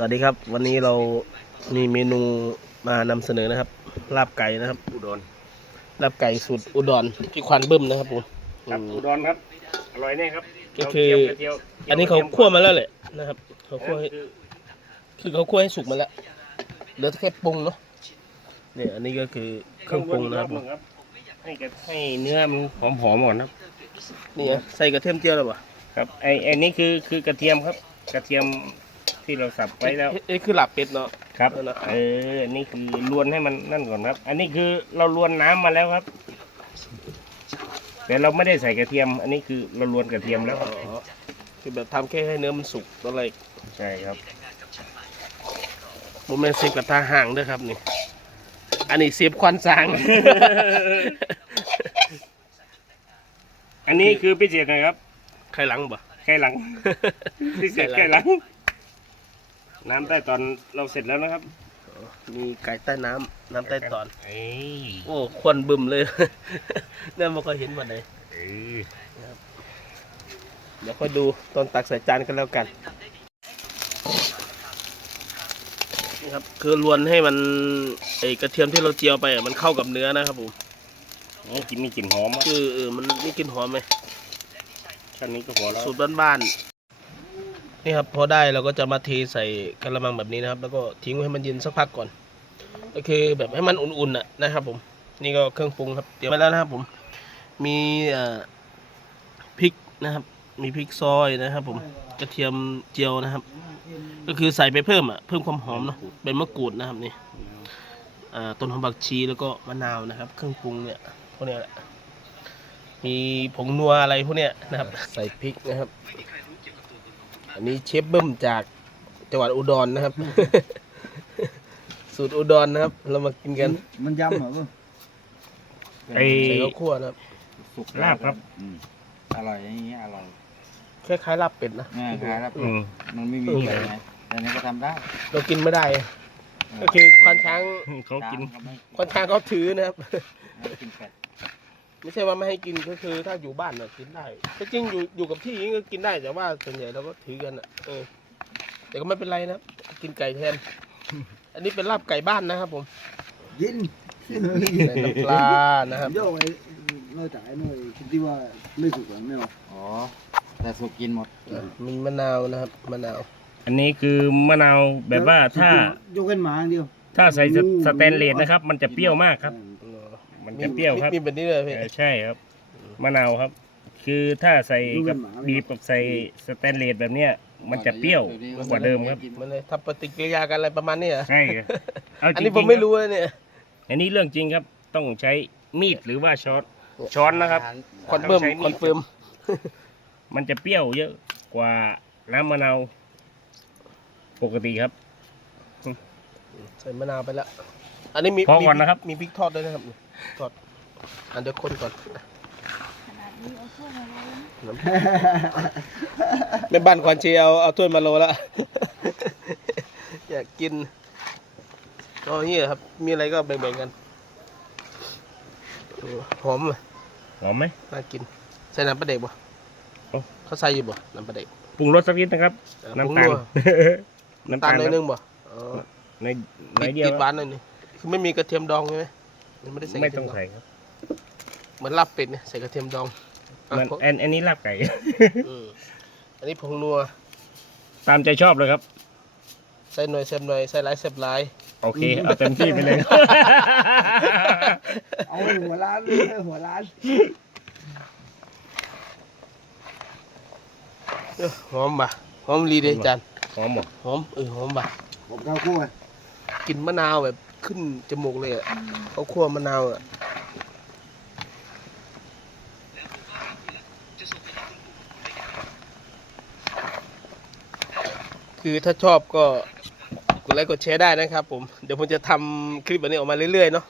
สวัสดีครับ วันนี้เรามีเมนูมานำเสนอนะครับ ลาบไก่นะครับ อุดรลาบไก่สูตรอุดรพี่ควันบึ้มนะครับผมครับอืมอุดรครับอร่อยแน่ครับก็คือเจียวกระเทียมอันนี้เขาคั่วมาแล้วแหละนะครับเขาคั่วให้คือคือเขาคั่วให้สุกมาแล้วเหลือแค่ปรุงเนาะเนี่ยอันนี้ก็คือเครื่องปรุงนะครับผมครับให้กระให้เนื้อมันหอมๆก่อนครับนี่ไงใส่กระเทียมเจียวแล้วป่ะครับไอ้ไอ้นี่คือคือกระเทียมครับ กระเทียม ที่เราสับไว้แล้ว เอ้ยเอ้ยคือหลับเป็ดเนาะครับนั่นน่ะเอออันนี้คือลวนให้มันนั่นก่อนครับ อันนี้คือเราลวนน้ำมาแล้วครับ แต่เราไม่ได้ใส่กระเทียม อันนี้คือเราลวนกระเทียมแล้วอ๋อคือแบบทำแค่ให้เนื้อมันสุกอะไรใช่ครับผมเป็นเสียบกระทะห่างด้วยครับนี่ อันนี้เสียบควันสางอันนี้คือพิเศษนะครับใครหลังบ่ไก่หลังพิเศษไก่หลัง น้ำใต้ตอนเราเสร็จแล้วนะครับ มีไก่ใต้น้ำน้ำใต้ตอน เอ้ยโอ้ควันบึมเลย เนี่ยไม่เคยเห็นวันไหนเอ้ยเดี๋ยวค่อยดูตอนตักใส่จานกันแล้วกันนี่ครับคือลวนให้มันไอกระเทียมที่เราเจียวไปอะมันเข้ากับเนื้อนะครับผมโอ้กินมีกลิ่นหอมอะคือเออมันนี่กลินหอมไหมชั้นนี้ก็พอแล้ว สูตรบ้านๆ นี่ครับพอได้เราก็จะมาเทใส่กระมังแบบนี้นะครับ แล้วก็ทิ้งไว้ให้มันเย็นสักพักก่อน ก็คือแบบให้มันอุ่นๆน่ะนะครับ ผม นี่ก็เครื่องปรุงครับเตรียมไว้แล้วนะครับ ผม มีเอ่อพริกนะครับ มีพริกซอยนะครับ ผมกระเทียมเจียวนะครับ ก็คือใส่ไปเพิ่มอะเพิ่มความหอมเนาะเป็นมะกรูดนะครับนี่อ่าต้นหอมผักชีแล้วก็มะนาวนะครับ เครื่องปรุงเนี่ยพวกเนี้ยแหละมีผงนัวอะไรพวกเนี้ยนะครับ ใส่พริกนะครับ อันนี้เชฟเบิ้มจากจังหวัดอุดรนะครับ สูตรอุดรนะครับ เรามากินกันมันยำเหรอเปล่าไอ้ ใส่ข้าวคั่วนะครับสุกลาบครับ อืมอร่อยอย่างนี้อร่อยคล้ายๆลาบเป็ดนะง่ายครับ อืม มันไม่มีอะไรไงแต่อันนี้ก็ทำได้เรากินไม่ได้ก็คือควานช้างเขากินช้งไม่ควานช้างเขาถือนะครับ ไม่กินเป็ด ไม่ใช่ว่าไม่ให้กินก็คือถ้าอยู่บ้านน่ะกินได้ก็จริงอยู่อยู่กับที่อย่างนี้ก็กินได้แต่ว่าส่วนใหญ่เราก็ถือกันอะเออแต่ก็ไม่เป็นไรนะครับกินไก่แทน อันนี้เป็นลาบไก่บ้านนะครับผมยินใส่น้ำปลานะครับโย่ไอ้นอกจากไอ้นู่นคิดที่ว่าไม่สุกหรอไม่หรออ๋อ แต่สุกกินหมด มีมะนาวนะครับมะนาวอันนี้คือมะนาวแบบว่าถ้า ยกกันหมาอย่างเดียว ถ้าใส่สสแตนเลสนะครับ มันจะเปรี้ยวมากครับมั นจะเปรี้ยวครับมีแบบนี้เลยพี่ เออใช่ครับมะนาวครับ คือถ้าใส่กับบีบกับใส่สแตนเลสแบบเนี้ยมันจะเปรี้ยวกว่าเดิมครับมันเลยทำปฏิกิริยากันอะไรประมาณนี้เหรอใช่ครับเอาจอันรินี้งๆผมไม่คบรู้นะเนี่ย อันนี้เรื่องจริงครับ ต้องใช้มีดหรือว่าช้อนช้อนนะครับ คอนเฟิร์มต้องใช้มีด คอนเฟิร์มมันจะเปรี้ยวเยอะกว่าน้ำมะนาวปกติครับ ใส่มะนาวไปแล้ว อันนี้มีพอก่อนนะครับ มีพริกทอดด้วยนะครับ ทอดอันเดี๋ยวคนก่อนขนาดนี้เอาถ้วยมาแล้วนะแม่บ้านควันเชียวเอาถ้วยมาโลแล้วอยากกินก็เฮียครับ มีอะไรก็แบ่งๆกันเออหอมอะหอมไหม น่ากิน ใส่น้ำปลาเด็กบ่โอ้เขาใส่อยู่บ่น้ำปลาเด็กปรุงรสสักนิดนะครับ เออน้ำตาลผงวน้ำตาตาลลหน่อยคนึรับงบ่อ๋อในในติดเดียวติดหวานหน่อยนึงคือไม่มีกระเทียมดองใช่ไหม มันไม่ได้ใส่กไม่ระเทีต้ยองมดองใส่ครับเหมือนลาบเป็ดเนี่ยใส่กระเทียมดองอะมันผมอันอันนี้ลาบไก่ อืมอันนี้ผงนัว ตามใจชอบเลยครับ ใส่หน่อยเสียบหน่อยใส่หลายเสียบหลาย โอเค เอาเต็มที่ไปเลย เอาหัวล้านเลยหัวล้านเออหอมบ่ะหอมรีเดจานหอมหมดหอมเออหอมบ่ะผมข้าวคั่วกลินมะนาวแบบ ขึ้นจมูกเลยอะเขาคั่วมะนาวอะคือถ้าชอบก็กดไลค์กดแชร์ได้นะครับ ผมเดี๋ยวผมจะทำคลิปแบบนี้ออกมาเรื่อยๆเนาะ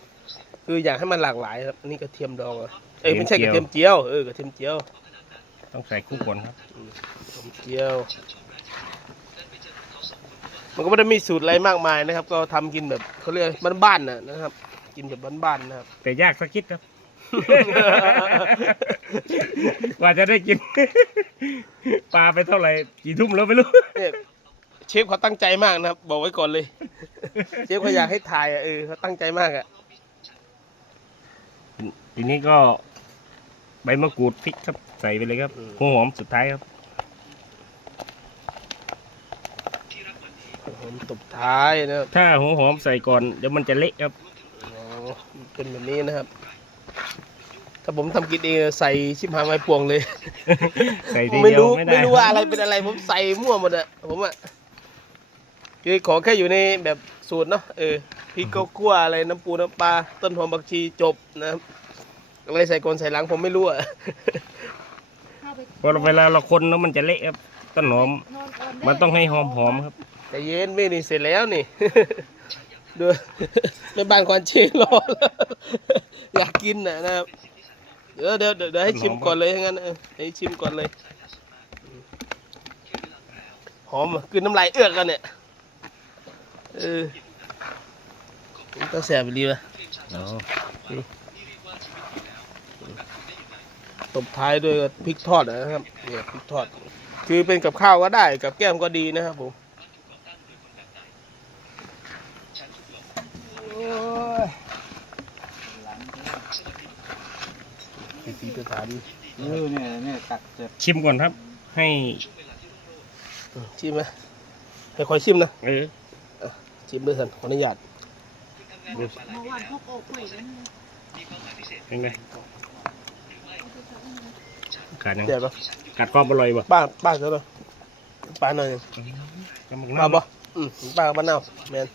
คืออยากให้มันหลากหลายครับอันนี้กระเทียมดองอะเอ้ยไม่ใช่กระเทียมเจียวเออกระเทียมเจียว ต้องใส่คู่คนครับผมเจียว มันก็ไม่ได้มีสูตรอะไรมากมายนะครับ ก็ทำกินแบบเขาเรียกบ้านๆนะนะครับ กินแบบบ้านๆนะครับ แต่ยากสักคิดครับ กว่าจะได้กิน ปลาไปเท่าไหร่กี่ทุ่มแล้วไม่รู้ เนี่ยเชฟเขาตั้งใจมากนะครับ บอกไว้ก่อนเลย เชฟเขาอยากให้ถ่ายอะเออเขาตั้งใจมากอะทีนี้ก็ใบมะกรูดพริกครับใส่ไปเลยครับหัวหอมสุดท้ายครับ ผมตบ ท้ายนะครับถ้าหัวหอมใส่ก่อนเดี๋ยวมันจะเละครับอ๋อเป็นแบบนี้นะครับ ถ้าผมทำกินเองใส่ชิมหายไม้พวงเลย ใส่ทีไม่เดียวรู้ไม่ได้ไม่รู้ว่าอะไรเป็นอะไรผมใส่มั่วหมดอะผมอะคือขอแค่อยู่ในแบบสูตรเนาะเออพริกข้าวคั่วอะไรน้ำปูน้ำปลาต้นหอมบักชีจบนะครับอะไรใส่ก่อนใส่หลังผมไม่รู้อะ เข้าไปพอเวลาเราคนแล้วมันจะเละครับต้นหอมนอนก่อนเด้มันต้องให้หอมหอมๆครับ แต่เย็นไม่นี่เสร็จแล้วนี่ ดูแม่บ้านควันเชงรอแล้วอยากกินน่ะนะครับเดี๋ยวเดี๋ยวเดี๋ยวเดี๋ยวให้ชิมก่อนเลยงั้นเออให้ชิมก่อนเลยหอมอะคือน้ำลายเอื้อกกันเนี่ยเออต้องแสบไปดีวะตบท้ายด้วยพริกทอดนะครับเนี่ยพริกทอด คือเป็นกับข้าวก็ได้กับแก้มก็ดีนะครับผม สีสีสถานเออเนี่ยเนี่ยกัดเจ็บชิมก่อนครับ ให้ชิมไหมให้คอยชิมนะเออชิมด้วยสันขออนุญาตเมื่อวานพกอกไว้กันเป็นไงขาดยังเดี๋ยวปะกัดความอร่อยบ่ป้าป้าเจอปะป้าหน่อยหนึ่งกำลังป้าน้ำบ่อืมป้าบ้านเน่าแมน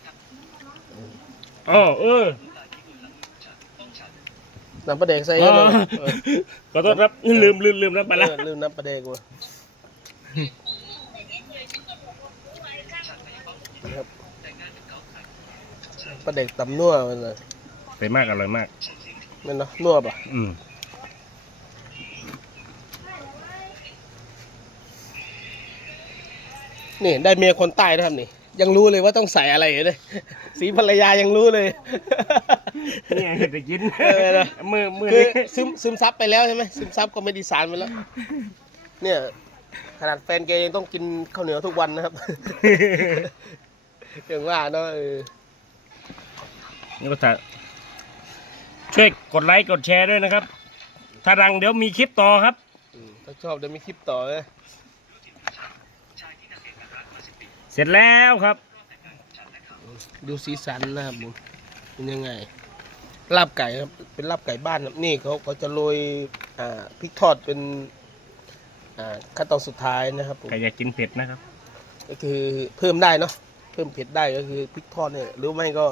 อ๋อเออ น้ำปลาแดกใส่อ๋เยออะเลยเออขอโทษครับลืมลืมลืมน้ำปลาร้าเออลืมน้ำปลาแดกว่ะนะครับปลาแดกตำนัวมันเลยใส่มากอร่อยมาก แมันเนาะนัวปะอืมนี่ได้เมียคนใต้นะครับนี่ ยังรู้เลยว่าต้องใส่อะไรเลยสีภรรยายังรู้เลย นี่ไปกินเออนะ มือมือคือนี้ซึมซึมซับไปแล้วใช่ไหมซึมซับก็ไม่ดีสารไปแล้ว เนี่ย ขนาดแฟนแกยังต้องกินข้าวเหนียวทุกวันนะครับ อย่างว่าเนาะเออนี่ก็ถ้าช่วยกดไลค์กดแชร์ด้วยนะครับ ถ้าดังเดี๋ยวมีคลิปต่อครับ อืมถ้าชอบเดี๋ยวมีคลิปต่อเลยเสร็จแล้วครับ ดูสีสันนะครับผมเป็นยังไง ลาบไก่ครับเป็นลาบไก่บ้านครับนี่เขาเขาจะโรยอ่าพริกทอดเป็นอ่าขั้นตอนสุดท้ายนะครับผมใครอยากกินเผ็ดนะครับ ก็คือเพิ่มได้เนาะเพิ่มเผ็ดได้ก็คือพริกทอดเนี่ยหรือไม่ก็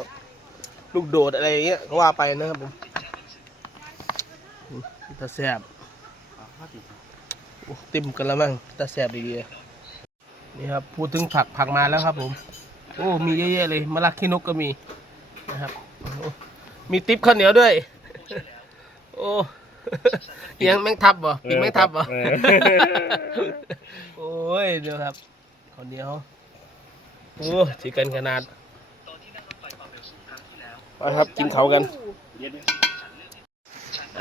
ลูกโดดอะไรอย่างเงี้ยก็ว่าไปนะครับผมอืมตาแซบโอ้เต็มกันแล้วมั้งตาแซบดีๆนี่ครับพูดถึงผักผักมาแล้วครับผม โอ้มีเยอะแยะเลยมะระขี้นกก็มีนะครับโอ้ มีติ๊บข้าวเหนียวด้วย โอ้ยังแมงทับบ่ปิงแมงทับบ่เออ โอ้ยเดี๋ยวครับข้าวเหนียวโอ้สีกันขนาดเอาครับกินเขาวกัน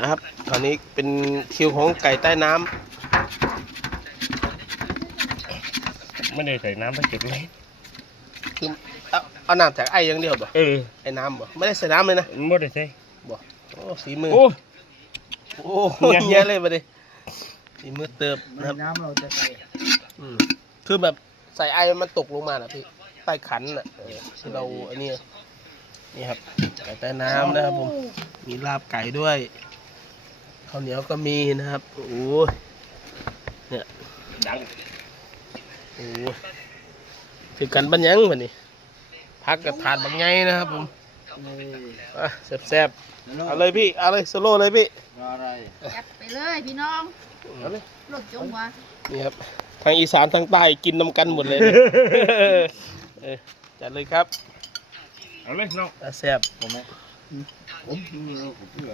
นะครับ ตอนนี้เป็นคิวของไก่ใต้น้ำ ไม่ได้ใส่น้ำไปเก็บเลยคือเอา เอาน้ำจากไอ้อยังเดียวบ่เออไอ้น้ำบ่ไม่ได้ใส่น้ำเลยนะไม่ได้ใส่บ่โอ้สีมือโอ้ โอ้โหเงี้ย เงี้ยเลยมาดิสีมือเติบในนะครับน้ำเราจะใส่อืมคือแบบใส่ไอมันตกลงมาน่ะพี่ใต้ขันน่ะเออที่เราอันนี้นี่ครับไก่ใต้น้ำนะครับผมมีลาบไก่ด้วยข้าวเหนียวก็มีนะครับโอ้ยเนี่ยดังโอ้ยถือกันบัญญังวันนี้ พักกับถาดบางไงนะครับผมในอะแซ่บๆเอาเลยพี่เอาเลยสโลว์เลยพี่อะไรจัดไปเลยพี่น้องเอาเลยรถจงวะนี่ครับทางอีสานทางใต้กินนำกันหมดเลยเออจัดเลยครับเอาเลยน้องอะแซ่บ ผมไหมผมผมเพื่อ